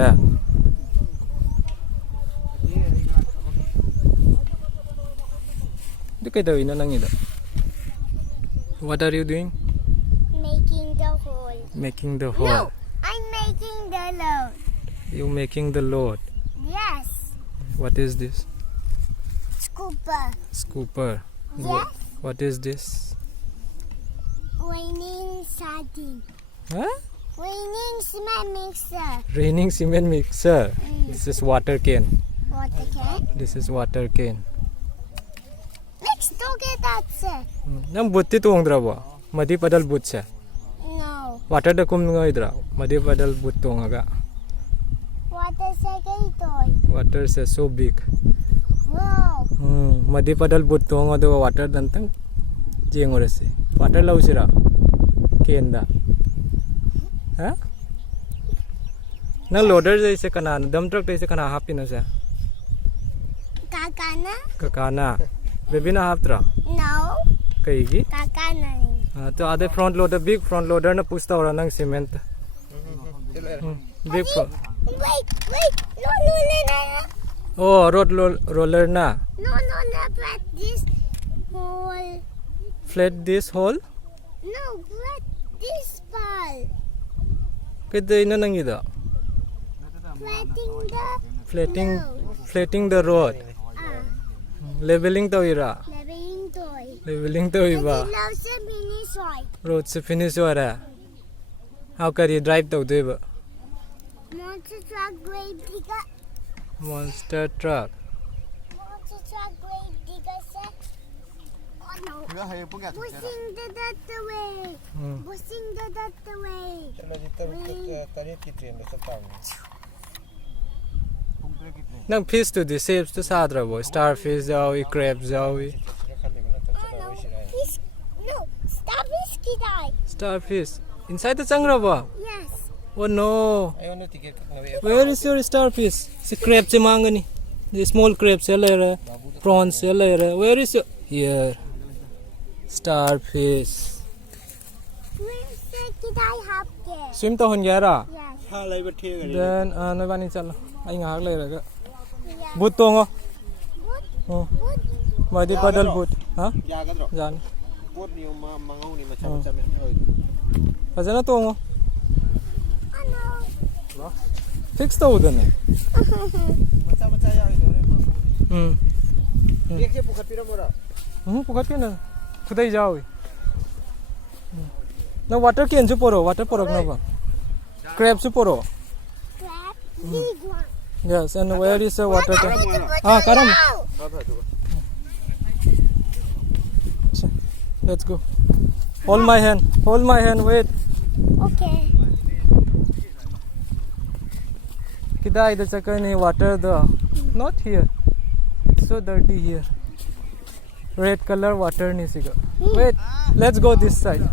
rare. What are you doing? Making the hole. Making the hole. No, I'm making the load. You making the load. Yes. What is this? Scooper. Scooper. Yes. What is this? Raining sardine. Huh? Raining cement mixer. Raining cement mixer. This is water cane. Water can. This is water cane. Let's together, sir. Nang butti tongdra ba? Madi padal butsa. No. Water da kum ngaidra. Madi padal buttongaga. Water second toy. Water is so big. Wow. Madi padal buttonga do water dantang jengorese. Water lausira. Kenda. Huh? Nang loader jaise kana dump truck jaise kana hapina sa. Kakana? Kakana. Baby na haptra. No. Kaigi? Kakana. To other front loader, big front loader na pusta ora nang cement. Big front. Wait. No. Oh, road roller na. No, but this hole. Flat this hole? No, but this ball. Kaya na nang ida. Flatting the road. Leveling to ira. Leveling to iba. Road se finish ho raha. How can you drive to do it? Monster truck great digger. Monster truck. Monster truck great digger set. Oh no. Pushing the dirt away. Pushing the dirt away. Nang fish to the shapes to sadra bo. Starfish jawi, crabs jawi. Oh no. Fish. No. Starfish kidai. Starfish. Inside the changra ba? Yes. Oh no. Where is your starfish? Si crab che mangani. The small crabs here, prawns here. Where is your? Here. Starfish. Swim to hon gaya Yes. Then noi bani chalo. Ai ngak le raga. Boot tongo. Boot. Madi paddle boot. Ha? Jan. Boot ni mangau ni macam-macam ni. Fazana tongo. Oh no. Fix to udan ne. Macam-macam ya itu. Dia ke pukat pira mora. Pukat ke na. Kudai jao. Na water can ju poro, water poro na ba. Crab su poro. Crab. Big one. Yes, and where is the water tank? Karam. Let's go. Hold my hand. Wait. Okay. Kida ida chakani water the not here. It's so dirty here. Red color water ni siga. Wait. Let's go this side.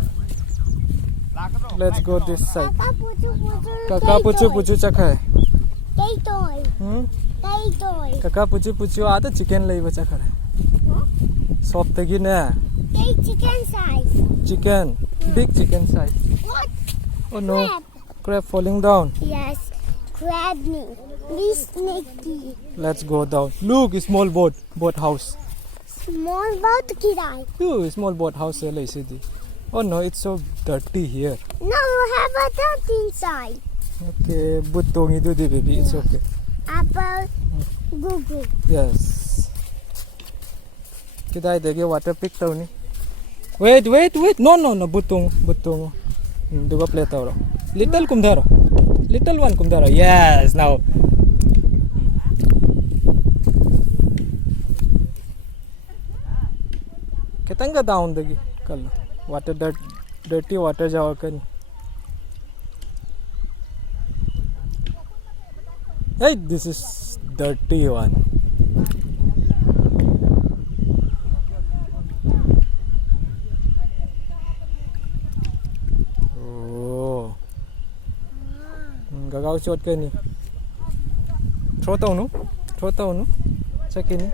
Kaka puchu chakai. Kaka puchu ada chicken lai bacha khare. Shop tagi na. Chicken size. Chicken. Big chicken size. What? Oh no. Crab falling down. Yes. Crab me. This snaky. Let's go down. Look, small boat house. Small boat kidai. Ooh, small boat house hai sidi. Oh no, it's so dirty here. No, you have a dirt inside. Okay, buttongi do the baby. It's okay. Apple. Google. Yes. Kidai dege water pick tau ni. Wait. No. Butong. Duga play tau. Little one kumdaro. Yes, now. Ketanga down degi kal. Water dirty water jawa kan. Hey, this is dirty one. Oh. Gagaw shot kan ni. Throw tau nu. Check in.